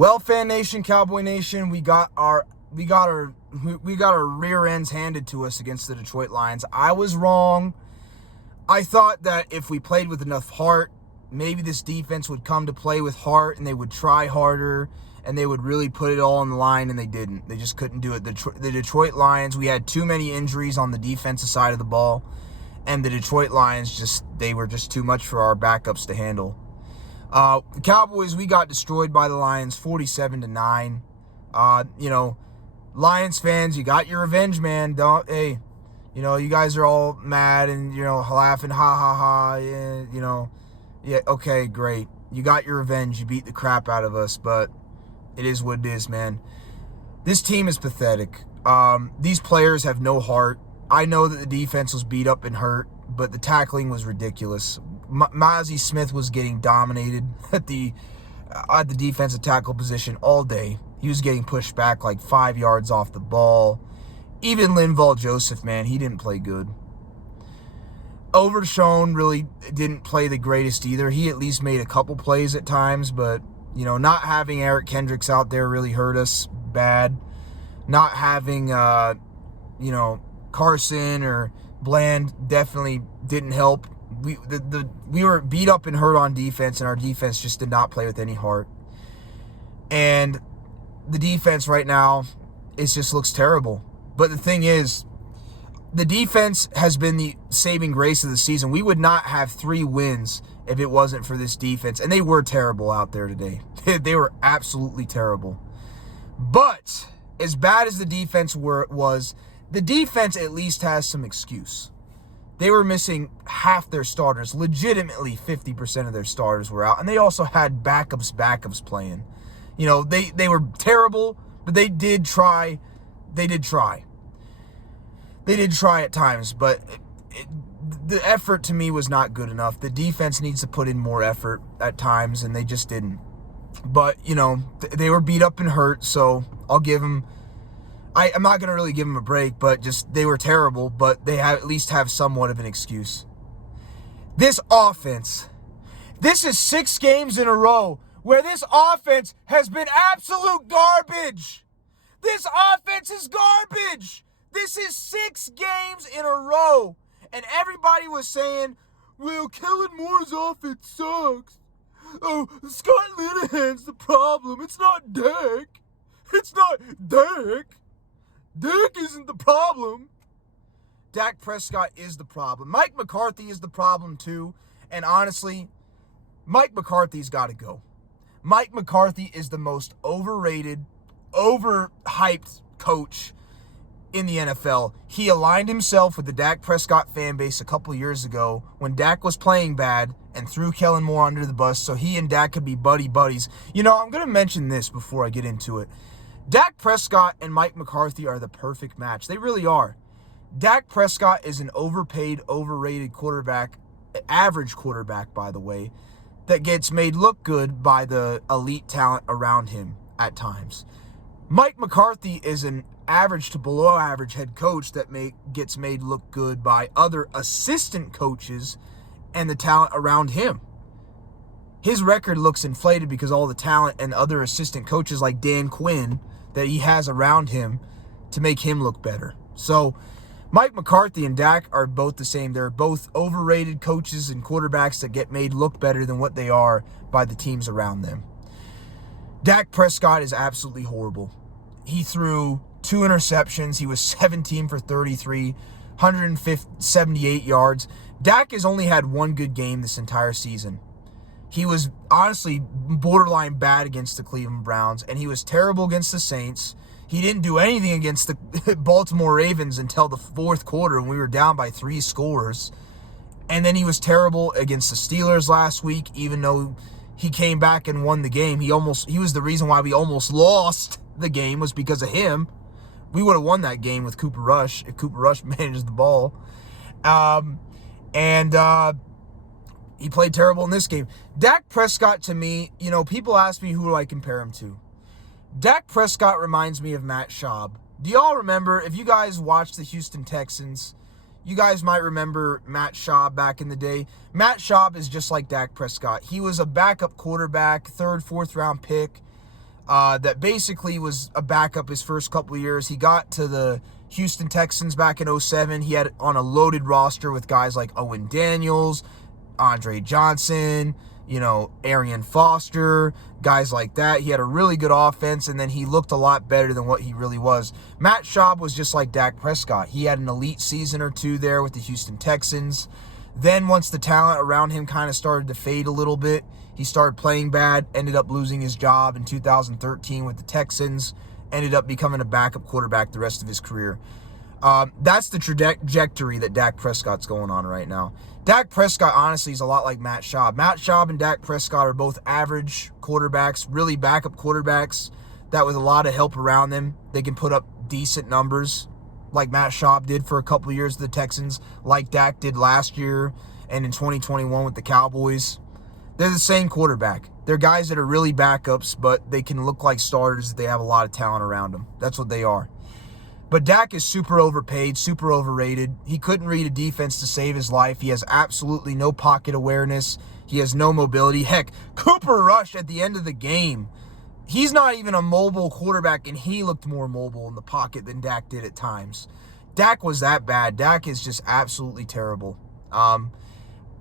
Well, Fan Nation, Cowboy Nation, we got our rear ends handed to us against the Detroit Lions. I was wrong. I thought that if we played with enough heart, maybe this defense would come to play with heart and they would try harder and they would really put it all on the line, and they didn't. They just couldn't do it. The Detroit Lions, we had too many injuries on the defensive side of the ball, and the Detroit Lions they were just too much for our backups to handle. The Cowboys, we got destroyed by the Lions 47-9. Lions fans, you got your revenge, man. You guys are all mad and, laughing, ha, ha, ha, yeah, okay, great. You got your revenge. You beat the crap out of us, but it is what it is, man. This team is pathetic. These players have no heart. I know that the defense was beat up and hurt, but the tackling was ridiculous. Mozzie Smith was getting dominated at the defensive tackle position all day. He was getting pushed back like 5 yards off the ball. Even Linval Joseph, man, he didn't play good. Overshown really didn't play the greatest either. He at least made a couple plays at times, but, not having Eric Kendricks out there really hurt us bad. Not having, Carson or Bland definitely didn't help. We were beat up and hurt on defense, and our defense just did not play with any heart. And the defense right now, it just looks terrible. But the thing is, the defense has been the saving grace of the season. We would not have 3 wins if it wasn't for this defense. And they were terrible out there today. They were absolutely terrible. But as bad as the defense was, the defense at least has some excuse. They were missing half their starters. Legitimately, 50% of their starters were out. And they also had backups playing. They were terrible, but they did try. They did try at times, but the effort to me was not good enough. The defense needs to put in more effort at times, and they just didn't. But, they were beat up and hurt, so I'll give them... I'm not going to really give them a break, but just they were terrible, but they at least have somewhat of an excuse. This offense, this is 6 games in a row where this offense has been absolute garbage. This offense is garbage. This is 6 games in a row. And everybody was saying, well, Kellen Moore's offense sucks. Oh, Scott Linehan's the problem. It's not Dak. It's not Dak. Dak isn't the problem. Dak Prescott is the problem. Mike McCarthy is the problem too. And honestly, Mike McCarthy's got to go. Mike McCarthy is the most overrated, overhyped coach in the NFL. He aligned himself with the Dak Prescott fan base a couple years ago when Dak was playing bad and threw Kellen Moore under the bus so he and Dak could be buddies. I'm going to mention this before I get into it. Dak Prescott and Mike McCarthy are the perfect match. They really are. Dak Prescott is an overpaid, overrated quarterback, average quarterback, by the way, that gets made look good by the elite talent around him at times. Mike McCarthy is an average to below average head coach that gets made look good by other assistant coaches and the talent around him. His record looks inflated because all the talent and other assistant coaches like Dan Quinn that he has around him to make him look better. So Mike McCarthy and Dak are both the same. They're both overrated coaches and quarterbacks that get made look better than what they are by the teams around them. Dak Prescott is absolutely horrible. He threw 2 interceptions. He was 17 for 33, 178 yards. Dak has only had 1 good game this entire season. He was honestly borderline bad against the Cleveland Browns, and he was terrible against the Saints. He didn't do anything against the Baltimore Ravens until the 4th quarter when we were down by 3 scores. And then he was terrible against the Steelers last week, even though he came back and won the game. He was the reason why we almost lost the game, was because of him. We would have won that game with Cooper Rush if Cooper Rush managed the ball. He played terrible in this game. Dak Prescott, to me, people ask me who do I compare him to. Dak Prescott reminds me of Matt Schaub. Do y'all remember, if you guys watched the Houston Texans, you guys might remember Matt Schaub back in the day. Matt Schaub is just like Dak Prescott. He was a backup quarterback, 3rd, 4th round pick. that basically was a backup his first couple of years. He got to the Houston Texans back in 2007. He had on a loaded roster with guys like Owen Daniels, Andre Johnson, Arian Foster, guys like that. He had a really good offense, and then he looked a lot better than what he really was. Matt Schaub was just like Dak Prescott. He had an elite season or two there with the Houston Texans. Then once the talent around him kind of started to fade a little bit, he started playing bad, ended up losing his job in 2013 with the Texans, ended up becoming a backup quarterback the rest of his career. That's the trajectory that Dak Prescott's going on right now. Dak Prescott, honestly, is a lot like Matt Schaub. Matt Schaub and Dak Prescott are both average quarterbacks, really backup quarterbacks that with a lot of help around them, they can put up decent numbers like Matt Schaub did for a couple of years with the Texans, like Dak did last year and in 2021 with the Cowboys. They're the same quarterback. They're guys that are really backups, but they can look like starters if they have a lot of talent around them. That's what they are. But Dak is super overpaid, super overrated. He couldn't read a defense to save his life. He has absolutely no pocket awareness. He has no mobility. Heck, Cooper Rush at the end of the game, he's not even a mobile quarterback, and he looked more mobile in the pocket than Dak did at times. Dak was that bad. Dak is just absolutely terrible.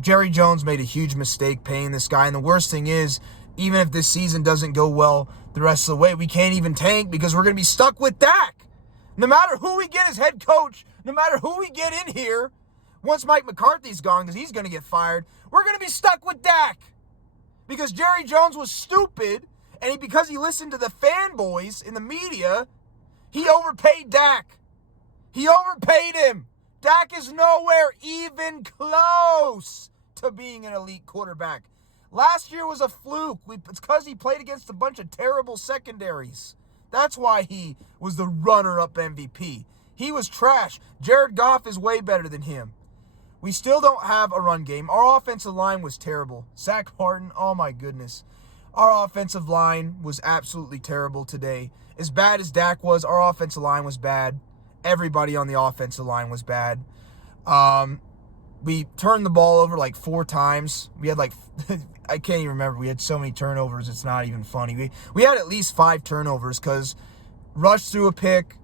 Jerry Jones made a huge mistake paying this guy, and the worst thing is, even if this season doesn't go well the rest of the way, we can't even tank because we're going to be stuck with Dak. No matter who we get as head coach, no matter who we get in here, once Mike McCarthy's gone, because he's going to get fired, we're going to be stuck with Dak. Because Jerry Jones was stupid, and because he listened to the fanboys in the media, he overpaid Dak. He overpaid him. Dak is nowhere even close to being an elite quarterback. Last year was a fluke. It's because he played against a bunch of terrible secondaries. That's why he was the runner-up MVP. He was trash. Jared Goff is way better than him. We still don't have a run game. Our offensive line was terrible. Zach Martin, oh my goodness. Our offensive line was absolutely terrible today. As bad as Dak was, our offensive line was bad. Everybody on the offensive line was bad. We turned the ball over like 4 times. We had I can't even remember. We had so many turnovers, it's not even funny. We had at least 5 turnovers because Rush threw a pick,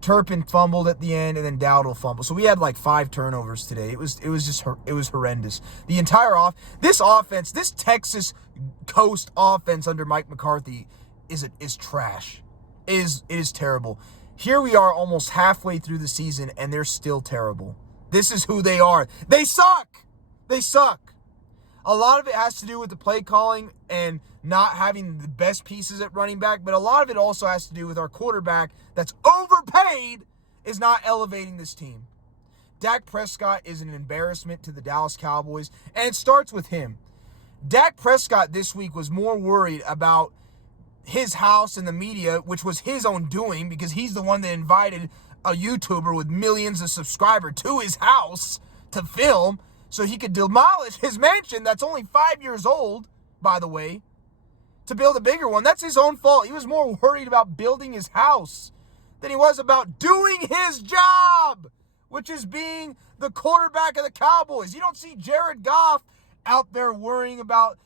Turpin fumbled at the end, and then Dowdle fumbled. So we had like 5 turnovers today. It was horrendous. The entire this offense, this Texas Coast offense under Mike McCarthy is trash. It is terrible. Here we are almost halfway through the season, and they're still terrible. This is who they are. They suck. They suck. A lot of it has to do with the play calling and not having the best pieces at running back, but a lot of it also has to do with our quarterback that's overpaid is not elevating this team. Dak Prescott is an embarrassment to the Dallas Cowboys, and it starts with him. Dak Prescott this week was more worried about his house and the media, which was his own doing because he's the one that invited a YouTuber with millions of subscribers to his house to film so he could demolish his mansion that's only 5 years old, by the way, to build a bigger one. That's his own fault. He was more worried about building his house than he was about doing his job, which is being the quarterback of the Cowboys. You don't see Jared Goff out there worrying about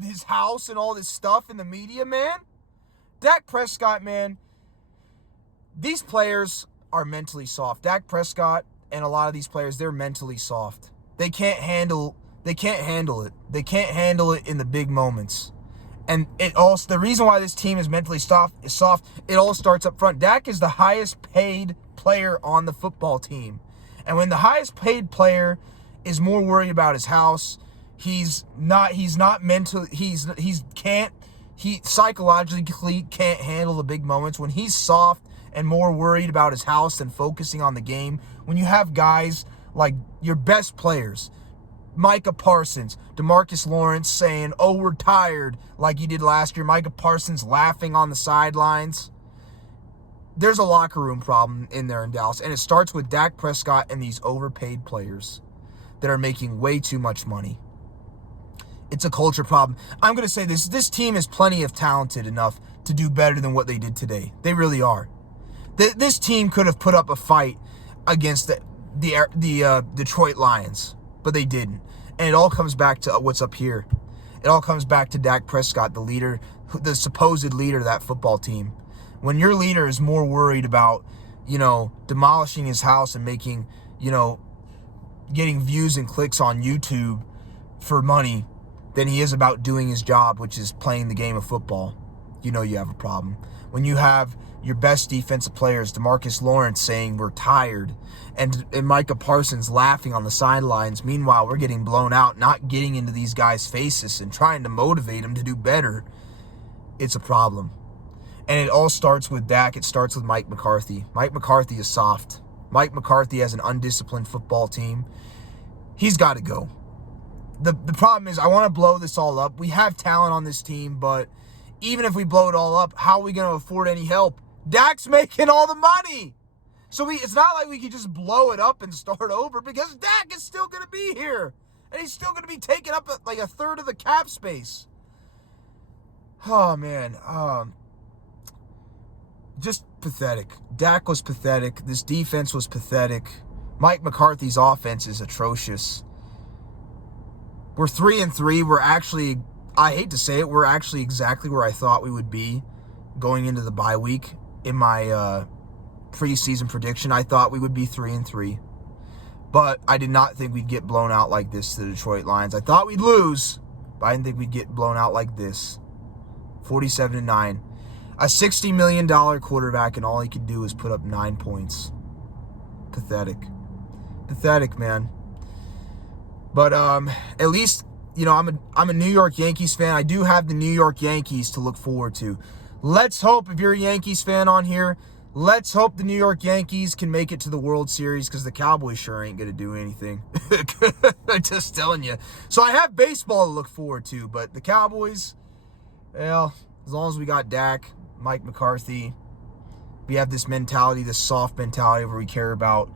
his house and all this stuff in the media, man. Dak Prescott, man, these players are mentally soft. Dak Prescott and a lot of these players, they're mentally soft. They can't handle it. They can't handle it in the big moments. And the reason why this team is mentally soft, it all starts up front. Dak is the highest paid player on the football team. And when the highest paid player is more worried about his house, he psychologically can't handle the big moments. When he's soft and more worried about his house than focusing on the game, when you have guys like your best players, Micah Parsons, DeMarcus Lawrence saying, "Oh, we're tired," like you did last year, Micah Parsons laughing on the sidelines, there's a locker room problem in there in Dallas, and it starts with Dak Prescott and these overpaid players that are making way too much money. It's a culture problem. I'm going to say this team is plenty of talented enough to do better than what they did today. They really are. This team could have put up a fight against the Detroit Lions, but they didn't. And it all comes back to what's up here. It all comes back to Dak Prescott, the leader the supposed leader of that football team. When your leader is more worried about, demolishing his house and making, getting views and clicks on YouTube for money than he is about doing his job, which is playing the game of football, you have a problem. When you have your best defensive players, DeMarcus Lawrence, saying we're tired, and Micah Parsons laughing on the sidelines, meanwhile we're getting blown out, not getting into these guys' faces and trying to motivate them to do better, it's a problem. And it all starts with Dak. It starts with Mike McCarthy. Mike McCarthy is soft. Mike McCarthy has an undisciplined football team. He's got to go. The problem is, I want to blow this all up. We have talent on this team, but even if we blow it all up, how are we going to afford any help? Dak's making all the money. So it's not like we could just blow it up and start over, because Dak is still going to be here. And he's still going to be taking up like a third of the cap space. Oh, man. Just pathetic. Dak was pathetic. This defense was pathetic. Mike McCarthy's offense is atrocious. We're 3-3. We're actually, I hate to say it, we're actually exactly where I thought we would be going into the bye week. In my preseason prediction, I thought we would be 3-3. But I did not think we'd get blown out like this to the Detroit Lions. I thought we'd lose, but I didn't think we'd get blown out like this. 47-9. A $60 million quarterback, and all he could do is put up 9 points. Pathetic. Pathetic, man. But at least, I'm a New York Yankees fan. I do have the New York Yankees to look forward to. Let's hope, if you're a Yankees fan on here, let's hope the New York Yankees can make it to the World Series, because the Cowboys sure ain't going to do anything. Just telling you. So I have baseball to look forward to, but the Cowboys, well, as long as we got Dak, Mike McCarthy, we have this mentality, this soft mentality where we care about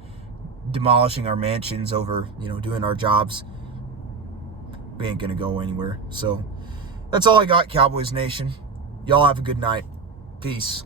demolishing our mansions over, doing our jobs. We ain't going to go anywhere. So that's all I got, Cowboys Nation. Y'all have a good night. Peace.